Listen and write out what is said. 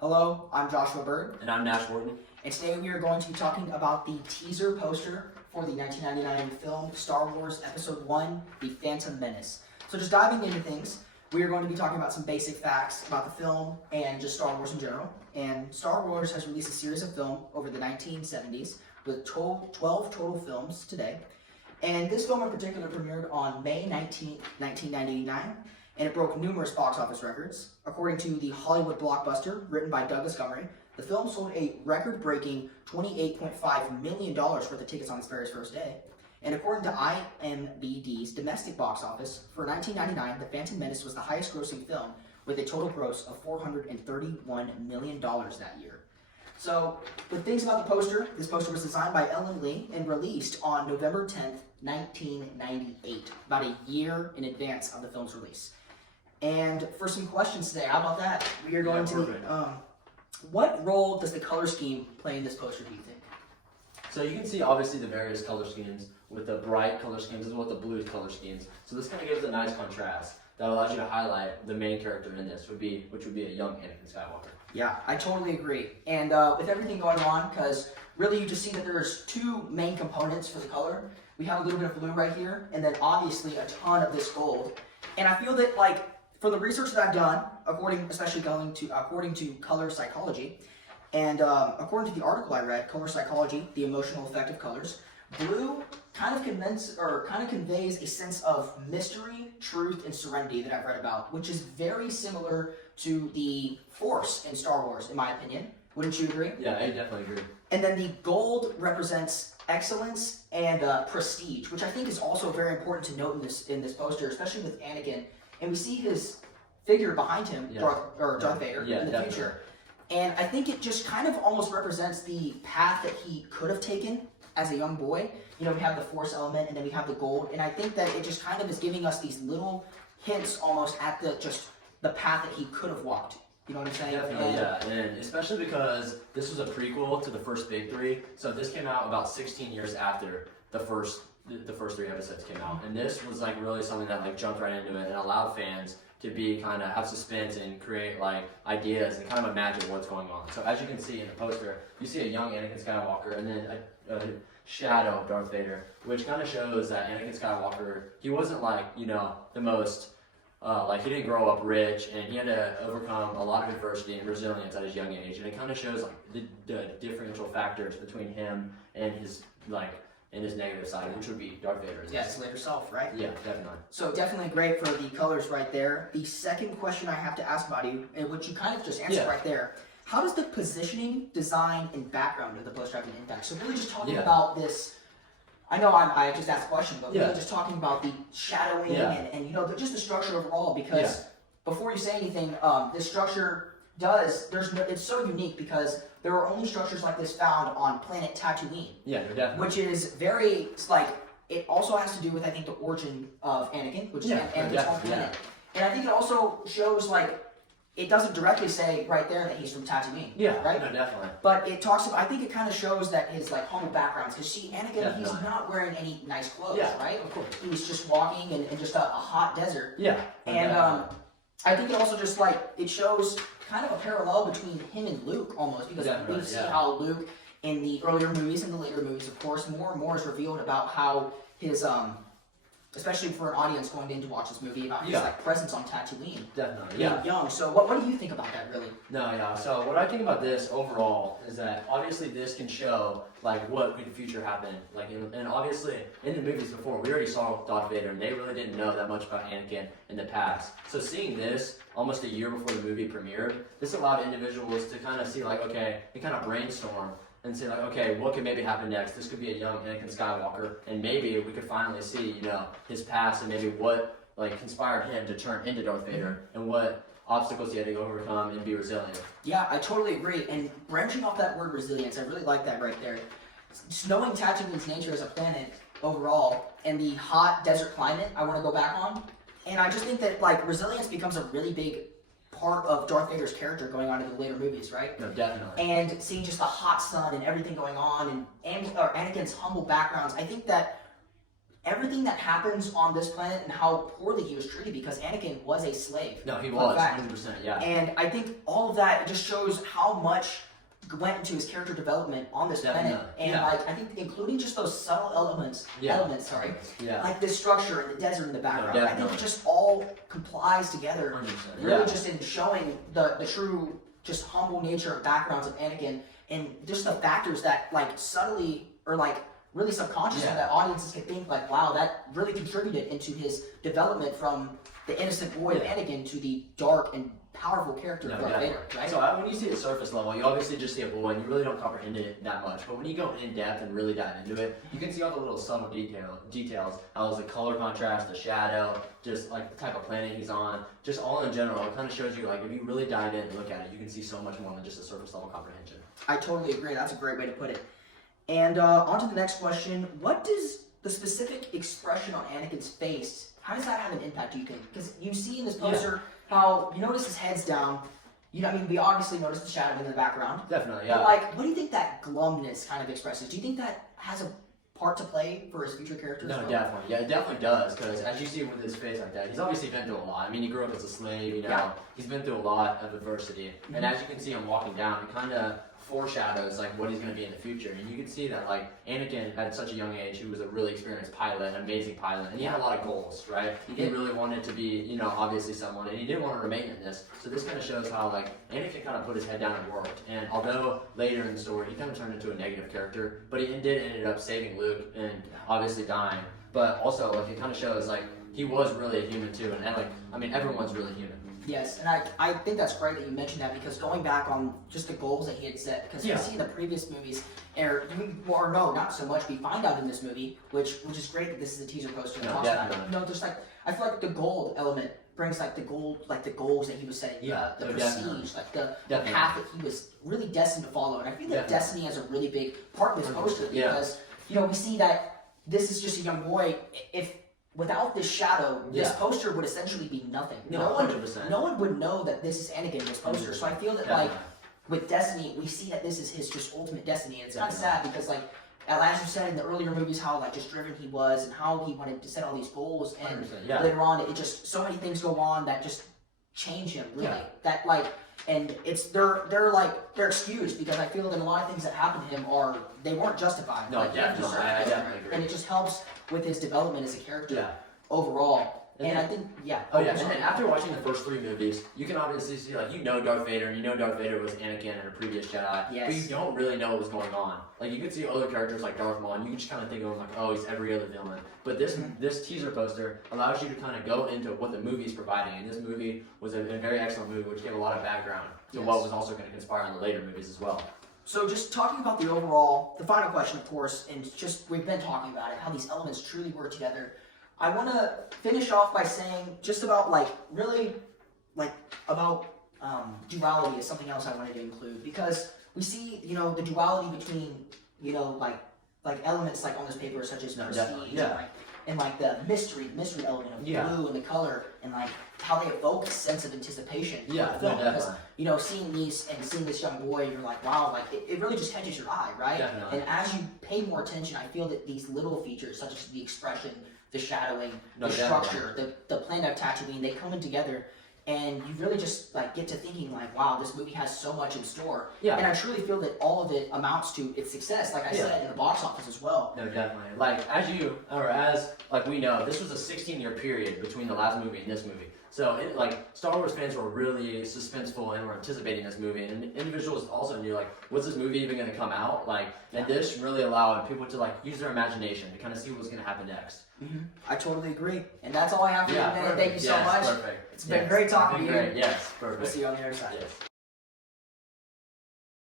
Hello, I'm Joshua Byrd. And I'm Nash Horton. And today we are going to be talking about the teaser poster for the 1999 film Star Wars Episode 1, The Phantom Menace. So just diving into things, we are going to be talking about some basic facts about the film and just Star Wars in general. And Star Wars has released a series of film over the 1970s with 12 total films today. And this film in particular premiered on May 19, 1999. And it broke numerous box office records. According to the Hollywood blockbuster, written by Douglas Montgomery, the film sold a record-breaking $28.5 million worth of tickets on its very first day. And according to IMDb's domestic box office, for 1999, The Phantom Menace was the highest-grossing film with a total gross of $431 million that year. So, the things about the poster, this poster was designed by Ellen Lee and released on November 10th, 1998, about a year in advance of the film's release. And for some questions today, how about that? We are going to, what role does the color scheme play in this poster, do you think? So you can see obviously the various color schemes with the bright color schemes as well as the blue color schemes. So this kind of gives a nice contrast that allows you to highlight the main character in this, which would be a young Anakin Skywalker. Yeah, I totally agree. And with everything going on, because really you just see that there's two main components for the color. We have a little bit of blue right here, and then obviously a ton of this gold. And I feel that, like, for the research that I've done, according to color psychology, and according to the article I read, Color Psychology: The Emotional Effect of Colors, blue kind of conveys a sense of mystery, truth, and serenity that I've read about, which is very similar to the Force in Star Wars, in my opinion. Wouldn't you agree? Yeah, I definitely agree. And then the gold represents excellence and prestige, which I think is also very important to note in this poster, especially with Anakin. And we see his figure behind him, Darth Vader, in the future. And I think it just kind of almost represents the path that he could have taken as a young boy. You know, we have the Force element, and then we have the gold. And I think that it just kind of is giving us these little hints almost at the path that he could have walked. You know what I'm saying? Definitely, yeah. And especially because this was a prequel to the first big three. So this came out about 16 years after the first three episodes came out. And this was like really something that like jumped right into it and allowed fans to be kind of have suspense and create like ideas and kind of imagine what's going on. So as you can see in the poster, you see a young Anakin Skywalker and then a shadow of Darth Vader, which kind of shows that Anakin Skywalker, he wasn't like, you know, the most, like he didn't grow up rich, and he had to overcome a lot of adversity and resilience at his young age. And it kind of shows like the differential factors between him and his negative side, which would be Darth Vader. Yeah, his later self, right? Yeah, definitely. So definitely great for the colors right there. The second question I have to ask about you, and which you kind of just answered right there, how does the positioning, design, and background of the poster have an impact? So really just talking about this, I know I just asked a question, but really just talking about the shadowing and you know, just the structure overall, because before you say anything, this structure it's so unique because there are only structures like this found on planet Tatooine. Yeah, definitely. Which is very, like, it also has to do with, I think, the origin of Anakin, which is Anakin's home planet. And I think it also shows, like, it doesn't directly say right there that he's from Tatooine. Yeah, right? No, definitely. But it talks about, I think it kind of shows that his, like, humble backgrounds. Because, see, Anakin, he's not wearing any nice clothes, right? Of course. He's just walking in just a hot desert. Yeah. And I think it also just, like, it shows kind of a parallel between him and Luke almost, because we see how Luke in the earlier movies and the later movies, of course, more and more is revealed about how his especially for an audience going in to watch this movie, about his like presence on Tatooine. Definitely, being young. So what do you think about that, really? So what I think about this overall is that obviously this can show like what could the future happen. Like and obviously in the movies before, we already saw Darth Vader, and they really didn't know that much about Anakin in the past. So seeing this almost a year before the movie premiered, this allowed individuals to kind of see like, okay, and kind of brainstorm and say like, okay, what could maybe happen next? This could be a young Anakin Skywalker, and maybe we could finally see, you know, his past and maybe what like conspired him to turn into Darth Vader and what obstacles he had to overcome and be resilient. Yeah, I totally agree. And branching off that word resilience, I really like that right there. Just knowing Tatooine's nature as a planet overall and the hot desert climate I want to go back on, and I just think that like resilience becomes a really big part of Darth Vader's character going on in the later movies, right? No, definitely. And seeing just the hot sun and everything going on, and Anakin's humble backgrounds, I think that everything that happens on this planet and how poorly he was treated because Anakin was a slave. No, he Fun was fact. 100%. Yeah. And I think all of that just shows how much went into his character development on this planet. Definitely. And Yeah. like I think including just those subtle elements, Yeah. Yeah. like this structure and the desert in the background. I think definitely. it just all complies together. 100%. Really Yeah. just in showing the true, just humble nature and backgrounds of Anakin and just the factors that like subtly or like really subconsciously that audiences can think like, wow, that really contributed into his development from the innocent boy of Anakin to the dark and powerful character of Darth Vader, right? So when you see it surface level, you obviously just see a boy and you really don't comprehend it that much. But when you go in depth and really dive into it, you can see all the little subtle details. How is the color contrast, the shadow, just like the type of planet he's on, just all in general. It kind of shows you like if you really dive in and look at it, you can see so much more than just a surface level comprehension. I totally agree. That's a great way to put it. And on to the next question. What does the specific expression on Anakin's face, how does that have an impact, do you think? Because you see in this poster how you notice his head's down. You know, I mean, we obviously notice the shadow in the background. Definitely, yeah. But like, what do you think that glumness kind of expresses? Do you think that has a part to play for his future character? No, as well? definitely. Yeah, it definitely does. Because as you see with his face like that, he's obviously been through a lot. I mean, he grew up as a slave, you know. He's been through a lot of adversity. And as you can see him walking down, it kind of foreshadows like what he's going to be in the future. And you can see that like Anakin at such a young age, he was a really experienced pilot, an amazing pilot, and he had a lot of goals, right? He really wanted to be, you know, obviously someone, and he didn't want to remain in this. So this kind of shows how like Anakin kind of put his head down and worked. And although later in the story he kind of turned into a negative character, but he ended up saving Luke and obviously dying. But also like it kind of shows like he was really a human too, and like I mean everyone's really human. Yes, and I think that's great that you mentioned that because going back on just the goals that he had set, because you see in the previous movies, or no, not so much. We find out in this movie, which is great that this is a teaser poster. No, definitely. No, there's like I feel like the gold element brings like the goals that he was setting, the prestige, like the path that he was really destined to follow. And I feel that destiny has a really big part in this poster because you know we see that this is just a young boy. If without this shadow, this poster would essentially be nothing. No, 100%. No one would know that this is Anakin in this poster. So I feel that like with Destiny, we see that this is his just ultimate destiny. And it's kind of sad because like as you said in the earlier movies, how like just driven he was and how he wanted to set all these goals, and later on it just so many things go on that just change him really. That like. And it's they're excused because I feel that a lot of things that happened to him they weren't justified. No, like, definitely, I definitely agree. And it just helps with his development as a character overall. And I think, Oh yeah, and then after watching the first 3 movies, you can obviously see like you know Darth Vader, and you know Darth Vader was Anakin in a previous Jedi, but you don't really know what was going on. Like you could see other characters like Darth Maul, and you can just kind of think of him like, oh, he's every other villain. But this teaser poster allows you to kind of go into what the movie's providing, and this movie was a very excellent movie, which gave a lot of background to what was also going to conspire in the later movies as well. So just talking about the final question, of course, and just we've been talking about it, how these elements truly work together. I want to finish off by saying just about duality is something else I wanted to include because we see the duality between like elements like on this paper such as prestige and the mystery element of blue and the color and like how they evoke a sense of anticipation for the film because seeing this young boy, you're like, wow, like it really just catches your eye, right? Definitely. And as you pay more attention, I feel that these little features such as the expression, the shadowing, the structure, the planet of Tatooine, they come in together, and you really just like get to thinking like, wow, this movie has so much in store. And I truly feel that all of it amounts to its success, like I said, in the box office as well. No, definitely. Like as we know, this was a 16-year period between the last movie and this movie. So, Star Wars fans were really suspenseful and were anticipating this movie, and individuals also knew, what's this movie even going to come out? And this really allowed people to, use their imagination to kind of see what was going to happen next. I totally agree. And that's all I have for you today. Thank you so much. Perfect. It's been great talking to you. Yes, perfect. We'll see you on the other side. Yes.